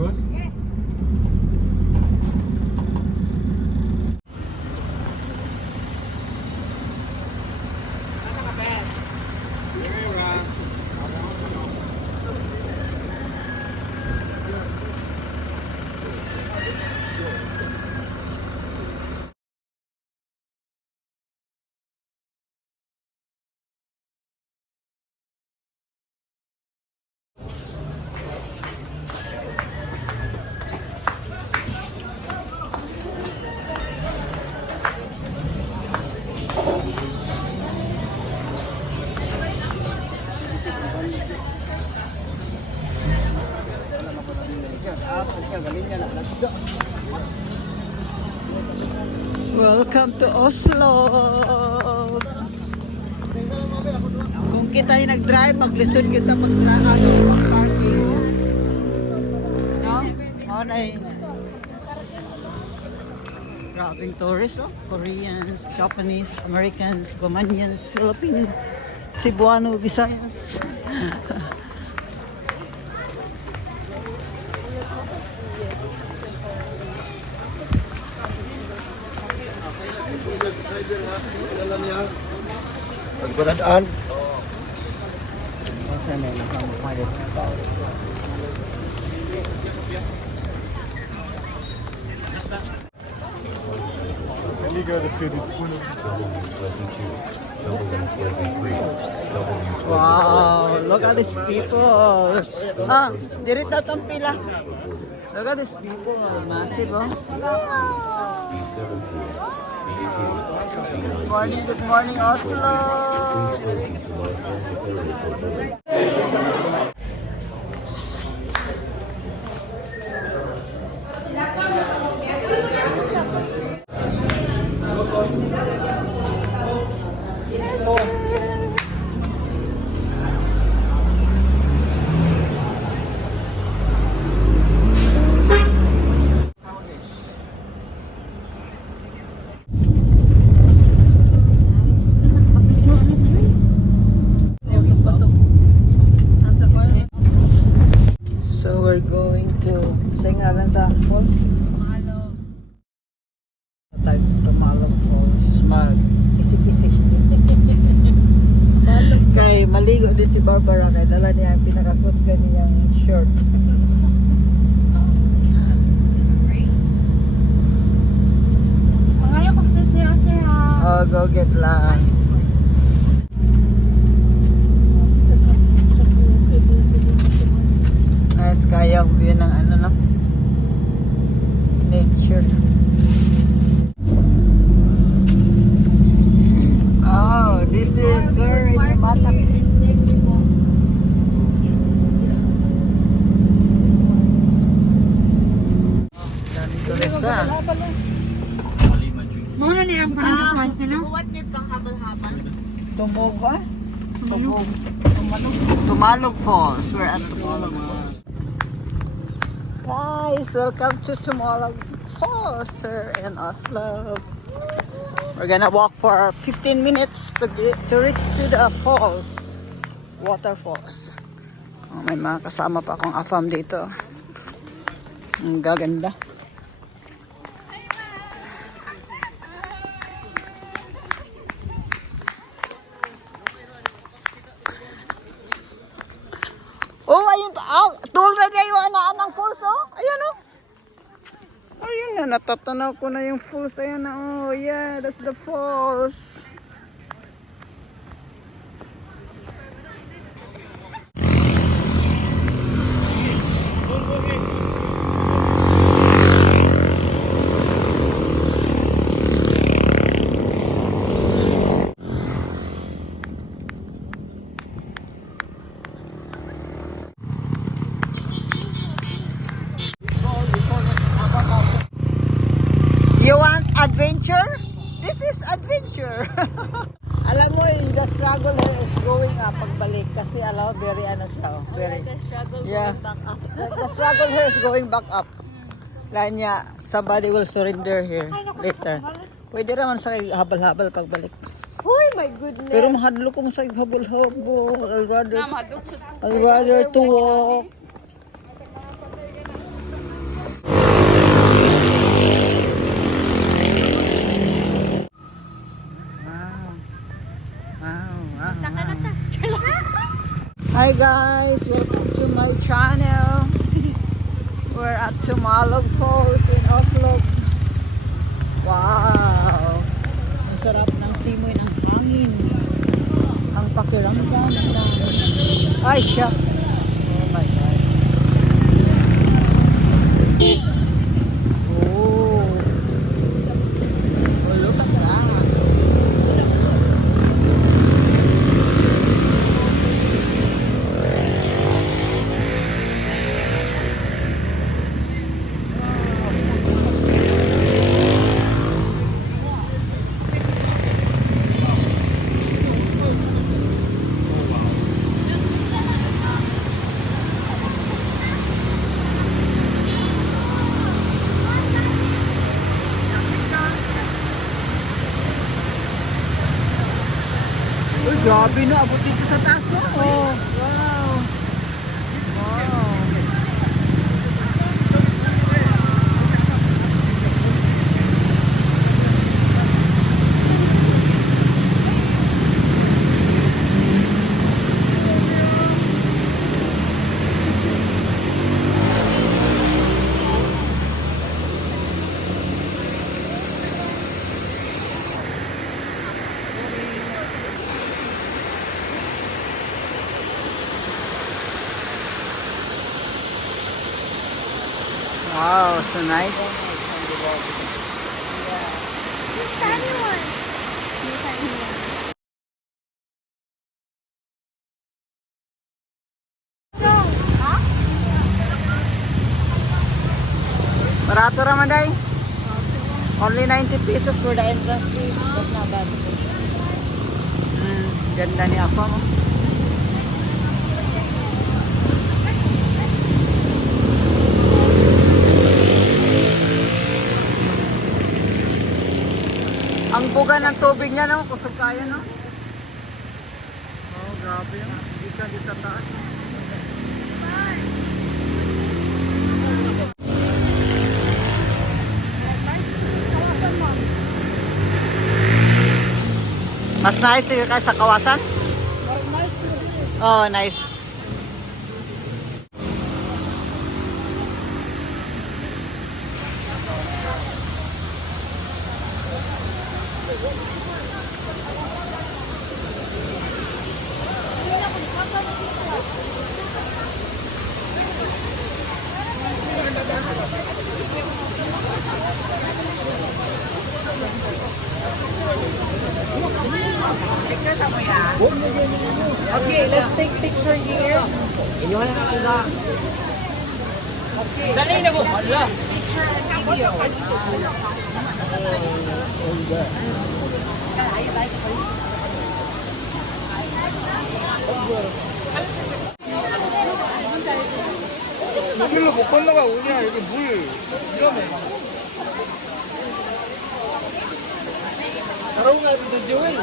good? Welcome to Oslo. Kung kita yung nag-drive, maglisod kita mag-parking. No? Oh, na grabing tourists, oh. Koreans, Japanese, Americans, Gomanians, Filipino, Cebuano, Visayas. Pagberadaan. Can you go to Wow, look at these people. Ah, dirit na itong pila. Look at these people. Massive, oh. Good morning, Oslo. So we're going to Singalan sa falls. Tumalog Falls. Mag-isik-isik. Kay maligo din si Barbara kay dala niya ang pinakakusga niyang short. Oh, go get lang. Nice kayang view ng ano na nature. Oh, this is very Matak. Daming turista. Muna niya ang panahon, buwat niya pang habal-habal. Tumog ba? Tumalog Falls. We're at Tumalog Falls. Guys, welcome to Tumalog Falls here in Oslo. We're gonna walk for 15 minutes to reach to the falls. Waterfalls. Oh, may mga kasama pa akong afam dito. Ang gaganda. Oh, ayun. Oh, tulad na yung anaan falls, oh. Ayun, oh. Ayun na, natatanaw ko na yung falls. Ayun na, oh, yeah, that's the falls. You want adventure? This is adventure. Alam mo, the struggle here is going up pagbalik kasi alam mo, very ano siya. Very, The struggle yeah. going back up. The struggle here is going back up. Lanya, somebody will surrender here later. Pwede naman sa habal-habal pagbalik. Oh my goodness. Pero mahadlo kong sa habal-habal. I'd rather to walk. guys, welcome to my channel. We're at Tumalog Falls in Oslo. Wow! Ang sarap ng simoy ng hangin. Ang pakiramdam ng... Ay, siya! Oh my God! Oh! Oh, look at that! Uy, grabe na. Abot dito sa taas mo. Oh, wow. Wow. Wow, so nice. Tiny one. Tiny one. Barato raman day. Only 90 pesos for the entrance fee. That's not bad. Ganda ni ako. No? Ang buga ng tubig niya, no? Kusog kaya, no? Oh, grabe yun. Hindi ka dito sa taas. Mas nice dito kayo sa Kawasan? Oh, nice. Okay, let's take picture here. Okay. Dali na mo. Wala. Picture and video. 여기로 못 건너가 오냐 여기 물 위험해. Tarungan to Joel.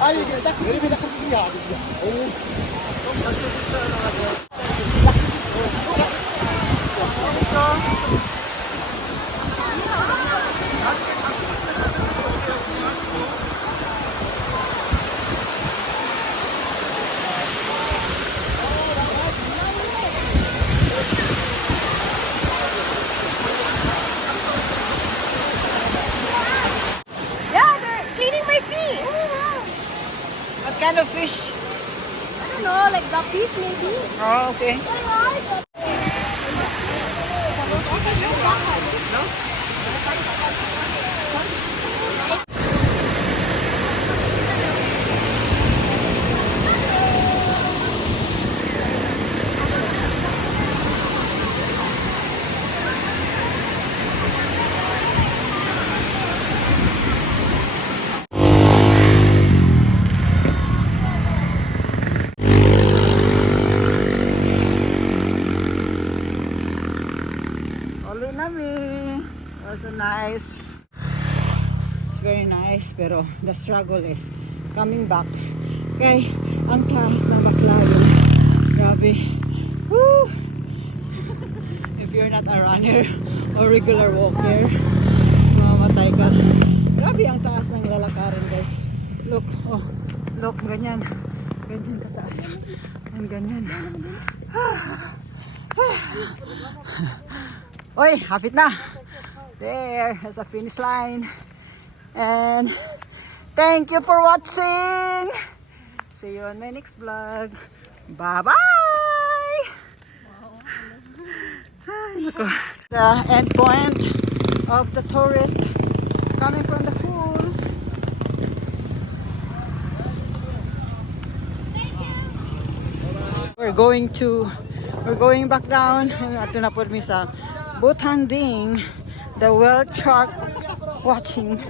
아니 이게 딱 내리면 딱 그게 아니야. Yeah, they're cleaning my feet. What kind of fish? I don't know, like guppies maybe. Oh, okay. Uli nami. Also nice. It's very nice, pero the struggle is coming back. Okay, ang taas na McLaren. Grabe. Woo! If you're not a runner or regular walker, mamamatay ka. Grabe ang taas ng lalakarin, guys. Look, oh, look, ganyan. Ganyan kataas. And ganyan. Oy, hapit na. There's a finish line. And thank you for watching. See you on my next vlog. Bye-bye. Ay, naku. The end point of the tourist coming from the pools. We're going back down. Ito na po mi sa Butanding, the whale shark watching